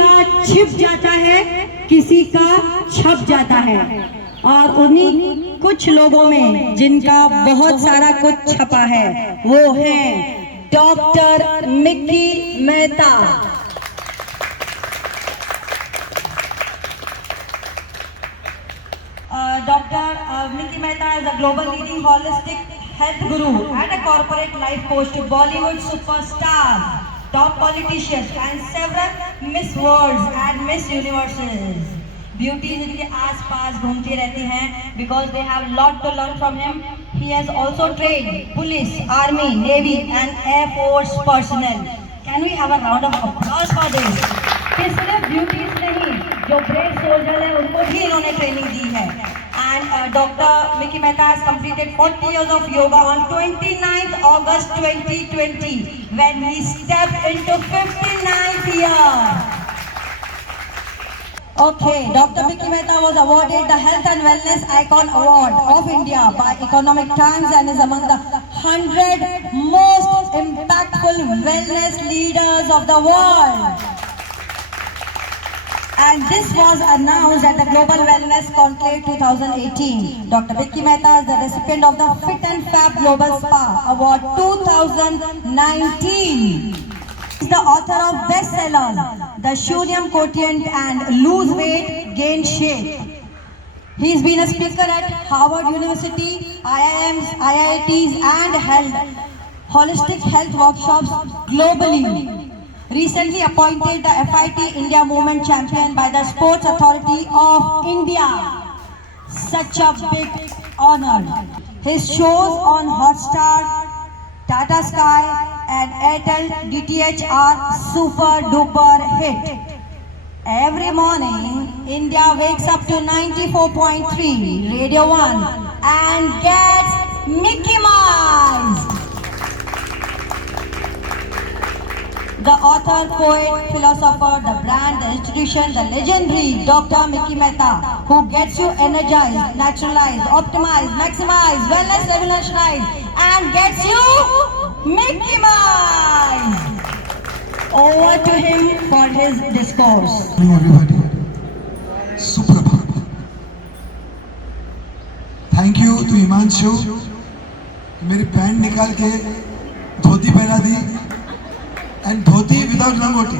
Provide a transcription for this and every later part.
का छिप जाता है, किसी का छप जाता है, और उन्हीं कुछ लोगों में जिनका बहुत सारा कुछ छपा है वो हैं doctor Mickey Mehta. Dr. Mickey Mehta is a global leading holistic health guru and a corporate life coach to Bollywood superstars, top politicians and several Miss Worlds and Miss Universes. Beauties इनके आस-पास घूमती रहती हैं because they have lot to learn from him. He has also trained police, army, navy and air force personnel. Can we have a round of applause for this? कि सिर्फ beauties नहीं, जो brave soldiers हैं उनको भी इन्होंने training दी है। And Dr. Mickey Mehta has completed 40 years of yoga on 29th August 2020 when he stepped into 59th year. Okay, Dr. Mickey Mehta was awarded the Health and Wellness Icon Award of India by Economic Times and is among the 100 most impactful wellness leaders of the world. And this was announced at the Global Wellness Conclave 2018. Dr. Mickey Mehta is the recipient of the Fit and Fab Global Spa Award 2019. He is the author of bestsellers The Shunyam Quotient and Lose Weight, Gain Shape. He has been a speaker at Harvard University, IIMs, IITs and held holistic health workshops globally. Recently appointed the FIT India Movement Champion by the Sports Authority of India. Such a big honor. His shows on Hotstar, Tata Sky and Airtel DTH are super duper hit. Every morning, India wakes up to 94.3 Radio 1 and gets Mickey Mouse. The author, poet, philosopher, the brand, the institution, the legendary Dr. Mickey Mehta, who gets you energized, naturalized, optimized, maximized, wellness revolutionized, and gets you Mickey Mouse. Over to him for his discourse. Good morning, everybody. Suprabhat. Thank you to Himanshu. मेरी pant निकाल के धोती पहना दी. And dhoti without langoti.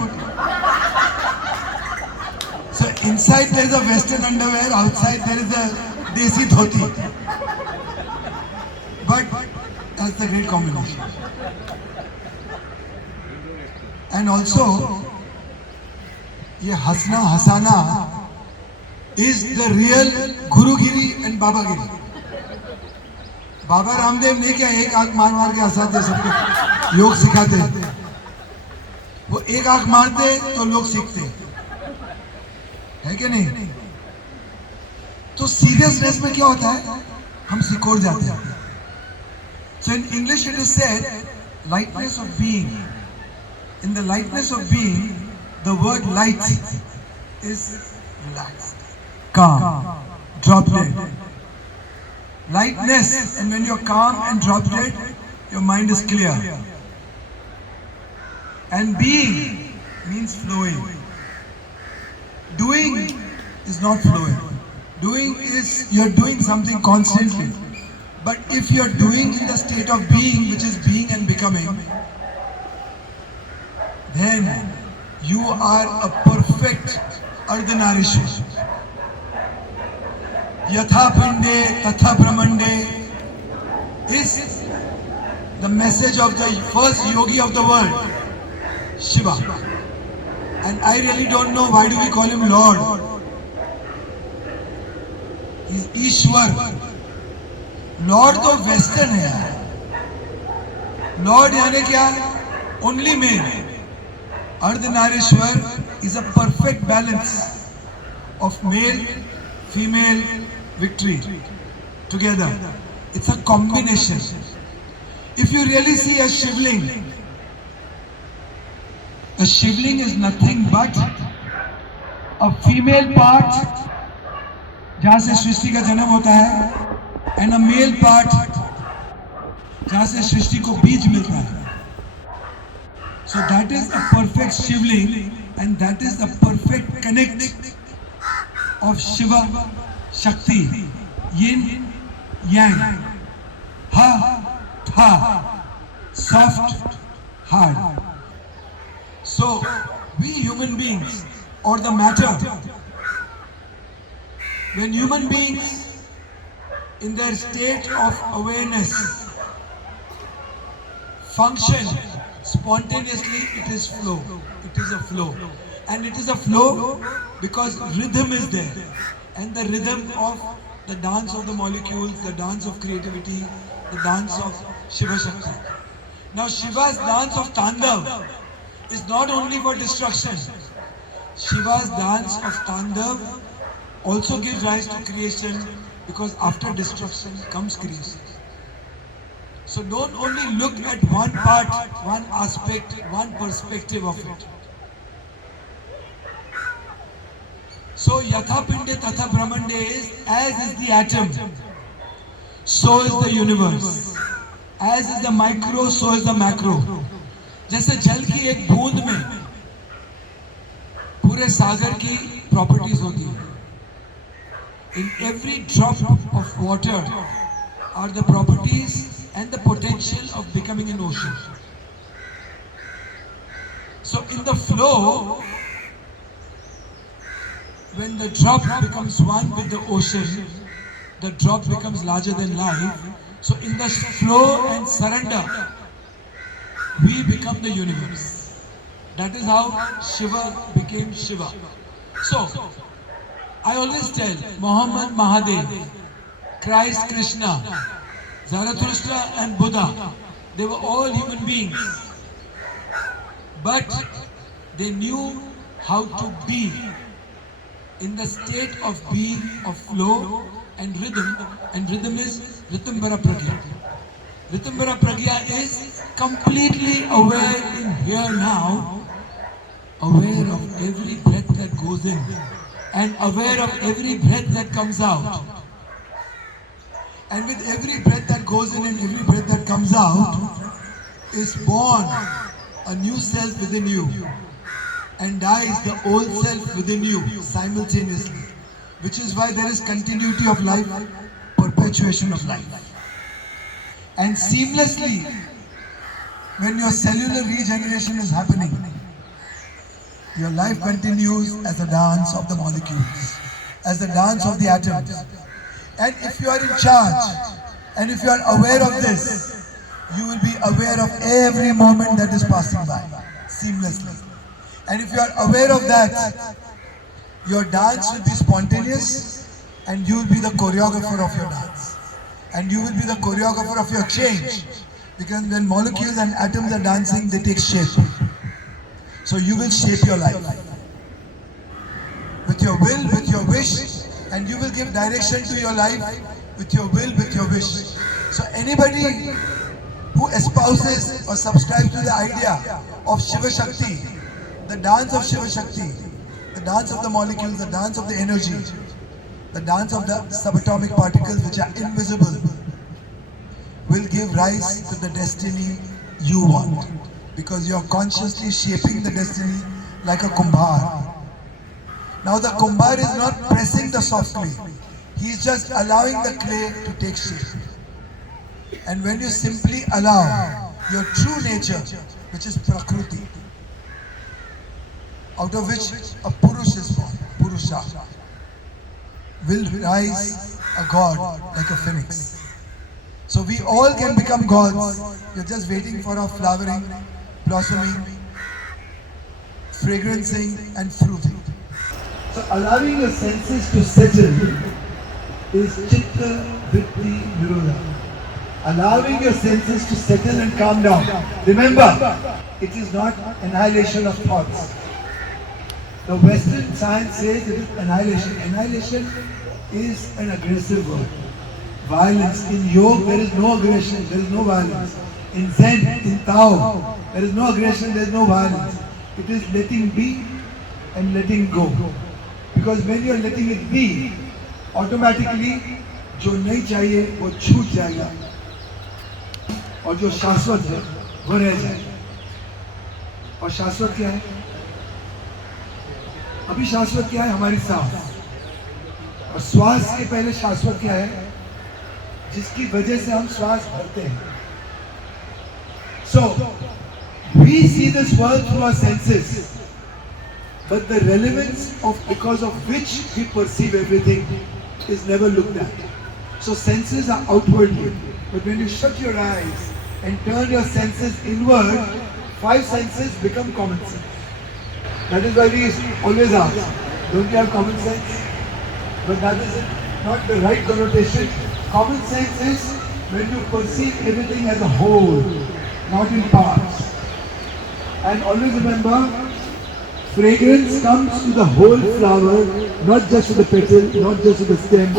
So inside there is a western underwear, outside there is a desi dhoti. But that's the great combination. And also, ये हंसना हंसाना is the real Gurugiri and Babagiri. Baba Ramdev ने क्या एक आंख मार मार के हंसाते सबको योग सिखाते. वो एक आंख मारते तो लोग सीखते है कि नहीं. तो सीरियसनेस में क्या होता है, हम सिकोड़ जाते हैं. So in English it is said lightness of being. In the lightness of being, the word light is relaxed, calm, drop dead. Lightness, and when you're calm and drop dead, your mind is clear. And being means flowing. Doing is not flowing. Doing is, you're doing something constantly. But if you're doing in the state of being, which is being and becoming, then you are a perfect Ardhanarishya. Yatha Pinde Tatha Brahmande is the message of the first yogi of the world, Shiva. And I really don't know why do we call him Lord. He's Ishwar. Lord तो western है. Lord यानी क्या? Only man. Ardhanarishwar is a perfect balance of male, female, victory together. It's a combination. If you really see a shivling is nothing but a female part जहाँ से सृष्टि का जन्म होता है, and a male part जहाँ से सृष्टि को बीज मिलता है. So that is a perfect shivling and that is the perfect connect of Shiva Shakti, Yin Yang, Ha Tha, soft hard. So we human beings, or the matter, when human beings in their state of awareness function spontaneously, it is flow. It is a flow. And it is a flow because rhythm is there. And the rhythm of the dance of the molecules, the dance of creativity, the dance of Shiva Shakti. Now Shiva's dance of Tandav is not only for destruction. Shiva's dance of Tandav also gives rise to creation, because after destruction comes creation. So don't only look at one part, one aspect, one perspective of it. So Yatha Pinde Tatha Brahmande is, as is the atom, so is the universe. As is the micro, so is the macro. जैसे जल की एक बूंद में पूरे सागर की properties होती है. In every drop of water are the properties and the potential of becoming an ocean. So in the flow, when the drop becomes one with the ocean, the drop becomes larger than life. So in the flow and surrender, we become the universe. That is how Shiva became Shiva. So I always tell, Muhammad Mahadev, Christ Krishna, Zarathustra and Buddha, they were all human beings. But they knew how to be in the state of being of flow and rhythm is Ritambara Pragya. Ritambara Pragya is completely aware in here now, aware of every breath that goes in and aware of every breath that comes out. And with every breath that goes in and every breath that comes out is born a new self within you, and dies the old self within you simultaneously, which is why there is continuity of life, perpetuation of life. And seamlessly, when your cellular regeneration is happening, your life continues as a dance of the molecules, as the dance of the atoms. And if you are in charge, and if you are aware of this, you will be aware of every moment that is passing by, seamlessly. And if you are aware of that, your dance will be spontaneous, and you will be the choreographer of your dance. And you will be the choreographer of your change. Because when molecules and atoms are dancing, they take shape. So you will shape your life with your will, with your wish, and you will give direction to your life with your will, with your wish. So anybody who espouses or subscribes to the idea of Shiva Shakti, the dance of Shiva Shakti, the dance of the molecules, the dance of the energy, the dance of the subatomic particles which are invisible, will give rise to the destiny you want. Because you are consciously shaping the destiny like a kumbhar. Now the kumbhar is not pressing the soft clay. He is just allowing the clay to take shape. And when you simply allow your true nature, which is Prakriti, out of which a Purush is born, Purusha, will rise a god like a phoenix. So we all can become gods. You're just waiting for our flowering, blossoming, fragrancing and fruiting. So allowing your senses to settle is Chitta Vritti Nirodha. Allowing your senses to settle and calm down. Remember, it is not annihilation of thoughts. The Western science says it is annihilation. Annihilation is an aggressive word. Violence. In yoga, there is no aggression, there is no violence. In Zen, in Tao, there is no aggression, there is no violence. It is letting be and letting go. Because when you are letting it be, automatically, जो नहीं चाहिए वो छूट जाएगा और जो शाश्वत है वो रह जाएगा. और शाश्वत क्या है? अभी शाश्वत क्या है? हमारी सांस। और श्वास के पहले शाश्वत क्या है? जिसकी वजह से हम श्वास भरते हैं। So, we see this world through our senses, but the relevance of because of which we perceive everything is never looked at. So senses are outwardly, but when you shut your eyes and turn your senses inward, 5 senses become common sense. That is why we always ask, don't you have common sense? But that is not the right connotation. Common sense is when you perceive everything as a whole, not in parts. And always remember, fragrance comes to the whole flower, not just to the petal, not just to the stem,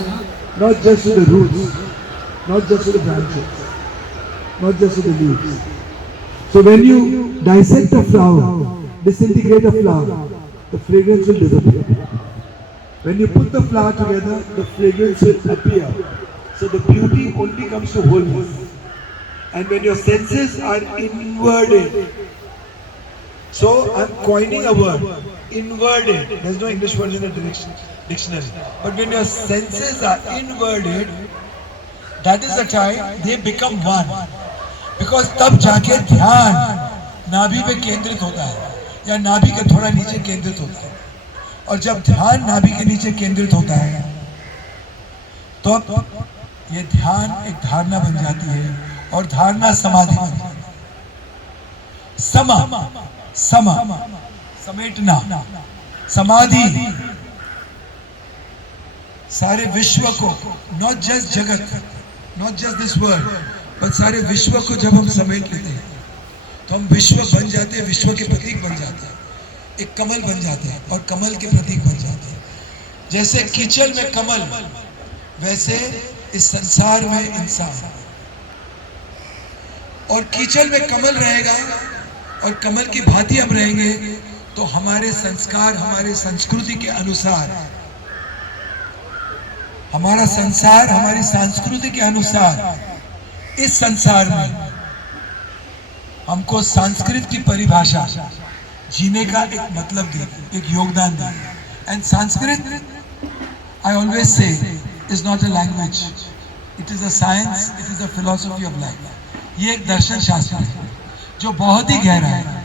not just to the roots, not just to the branches, not just to the leaves. So when you dissect a flower, disintegrate a flower, the fragrance will disappear. When you put the flower together, the fragrance will appear. So the beauty only comes to wholeness. And when your senses are inwarded, so I'm coining a word, inwarded. There's no English word in the dictionary. But when your senses are inwarded, that is the time they become one. Because तब जाके ध्यान नाभि पे केंद्रित होता है या नाभि के थोड़ा नीचे केंद्रित होता है। और जब ध्यान नाभि के नीचे केंद्रित होता है तो ये ध्यान एक धारणा बन जाती है और धारणा समाधि बन जाती है। समेटना, समाधि सारे विश्व को, नॉट जस्ट जगत, नॉट जस्ट दिस वर्ल्ड, पर सारे विश्व को जब हम समेट लेते हैं तो हम विश्व बन जाते हैं, विश्व के प्रतीक बन जाते हैं, एक कमल बन जाते हैं और कमल के प्रतीक बन जाते हैं। जैसे कीचड़ में कमल, वैसे इस संसार में इंसान। और कीचड़ में कमल रहेगा और कमल की भांति हम रहेंगे तो हमारे संस्कार, हमारे संस्कृति के अनुसार, हमारा संसार हमारी संस्कृति के अनुसार इस संसार में हमको संस्कृत की परिभाषा जीने का एक मतलब दे, एक योगदान दे। And Sanskrit, I always say, is not a language, it is a science, it is a philosophy of life. ये एक दर्शन शास्त्र है जो बहुत ही गहरा है।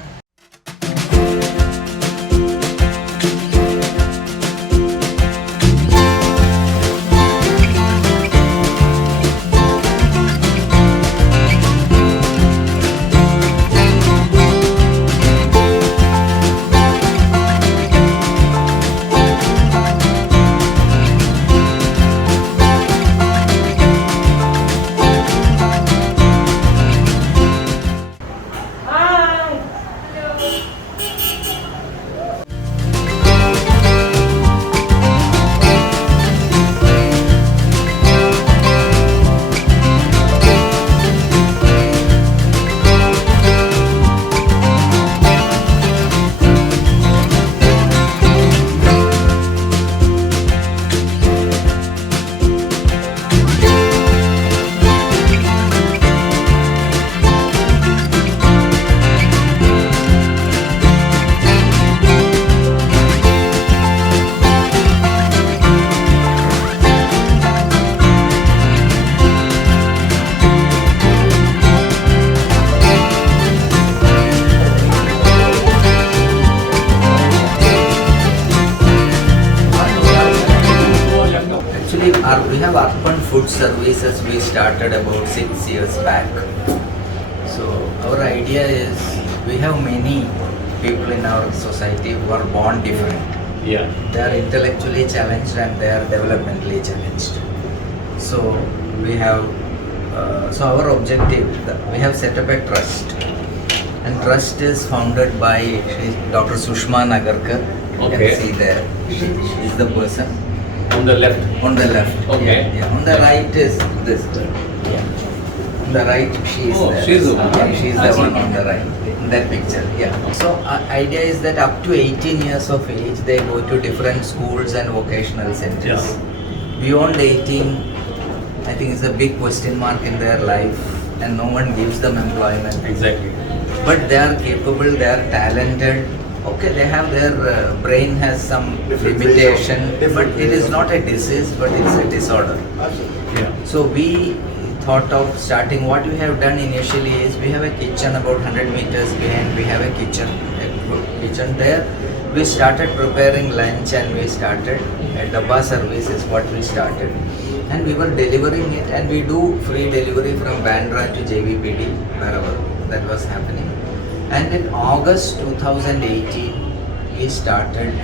We have Arpan Food Services. We started about 6 years back. So our idea is we have many people in our society who are born different. Yeah. They are intellectually challenged and they are developmentally challenged. So we have, so our objective, we have set up a trust. And trust is founded by Dr. Sushma Nagarkar. Okay. You can see there. She is the person. On the left. On the left. Okay. Yeah. On the right is this girl. Yeah. On the right, she is Oh, there. she's the one. Yeah, she is I the see. one on the right. In that picture. Yeah. So idea is that up to 18 years of age, they go to different schools and vocational centers. Yeah. Beyond 18, I think it's a big question mark in their life, and no one gives them employment. Exactly. But they are capable, they are talented, okay, they have their brain has some Different ways of- limitation, different but it ways is of- not a disease, but it's a disorder. Yeah. So we thought of starting. What we have done initially is we have a kitchen about 100 meters behind. We have a kitchen, there. We started preparing lunch and we started a dabba service is what we started, and we were delivering it, and we do free delivery from Bandra to JVPD wherever that was happening. And in August 2018, we started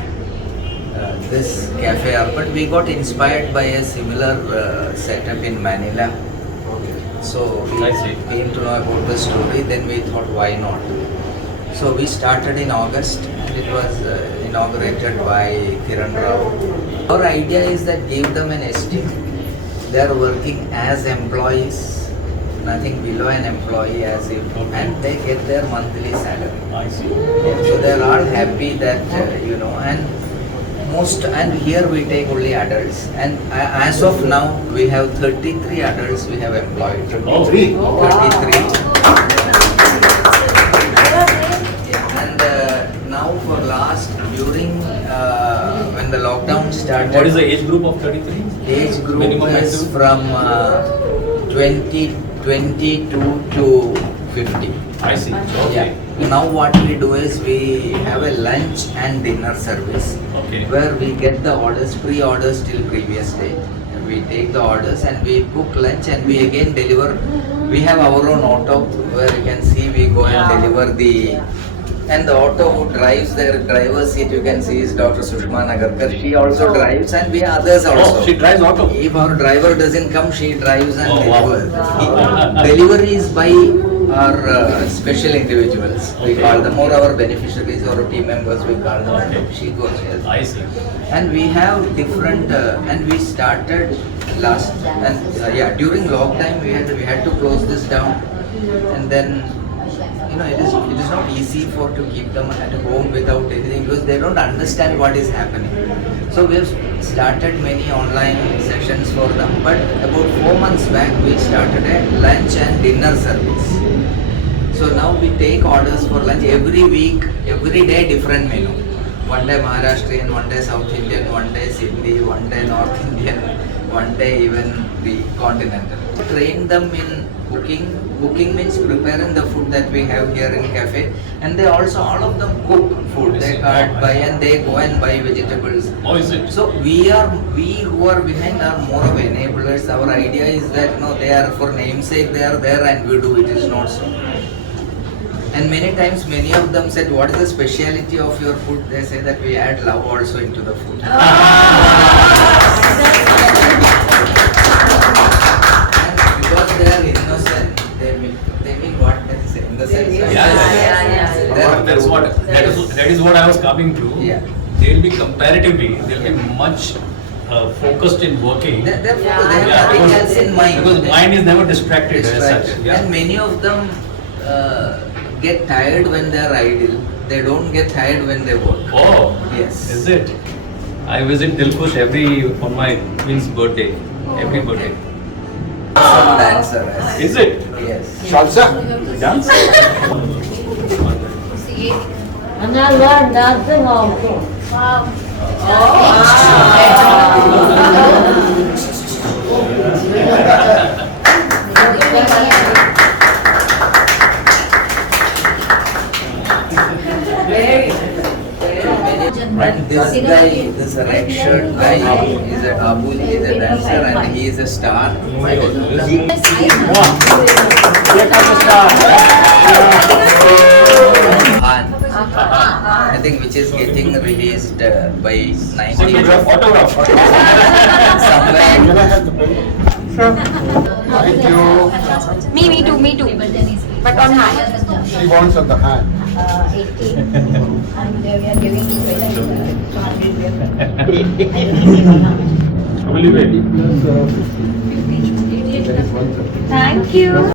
this cafe up, but we got inspired by a similar setup in Manila. So we I see. came to know about the story, then we thought why not. So we started in August and it was inaugurated by Kiran Rao. Our idea is that give them an esteem. They are working as employees, nothing below an employee as if, and they get their monthly salary. I see. So they are all happy that and here we take only adults, and as of now we have 33 adults we have employed. 33. 33. And now for last during when the lockdown started, What is the age group of 33? age group Minimum age is group? from 22 to 50. I see. Okay. Yeah. Now what we do is we have a lunch and dinner service Okay. where we get the orders, pre-orders till previous day. We take the orders and we cook lunch and we again deliver. We have our own auto where you can see we go and deliver and the auto who drives their driver's seat you can see is Dr. Sushma Nagarkar. She also drives and we others also. Oh, she drives auto. If our driver doesn't come, she drives and Oh, wow. delivers. Delivery is by our special individuals. We Okay. call them or our beneficiaries or team members. We call them. Okay. She goes here. I see. And we have different. And we started last during lockdown we had to close this down, and then. It is not easy to keep them at home without anything because they don't understand what is happening. So we have started many online sessions for them. But about 4 months back we started a lunch and dinner service. So now we take orders for lunch every week, every day different menu. One day Maharashtrian, one day South Indian, one day Sindhi, one day North Indian, one day even the continental. Train them in cooking. Cooking means preparing the food that we have here in cafe, and they also all of them cook food. They can't buy and they go and buy vegetables. Oh, is it? So we who are behind are more of enablers. Our idea is that no, they are for namesake, they are there and we do it. Is not so. And many times, many of them said, "What is the speciality of your food?" They say that we add love also into the food. And because they are innocent, they mean what they say in the sense. That is what I was coming to. Yeah. They'll be comparatively, they'll be much focused in working. They have nothing else in mind. Because mind is never distracted as Distracted. such. Yeah. And many of them get tired when they are idle. They don't get tired when they work. Oh, Yes. is it? I visit Dilkush on my twin's birthday. Every birthday. Some dancer. Is it? Yes. Salsa. Dance? And I learned dancing also. And this guy, this red shirt guy, is a Abul, he is a dancer and he is a star. Khan, I think which is getting released by 19 Autograph. somewhere. Thank you. Me too. But on high. She wants on the hand. 18. And we are giving Will you wait? Thank you.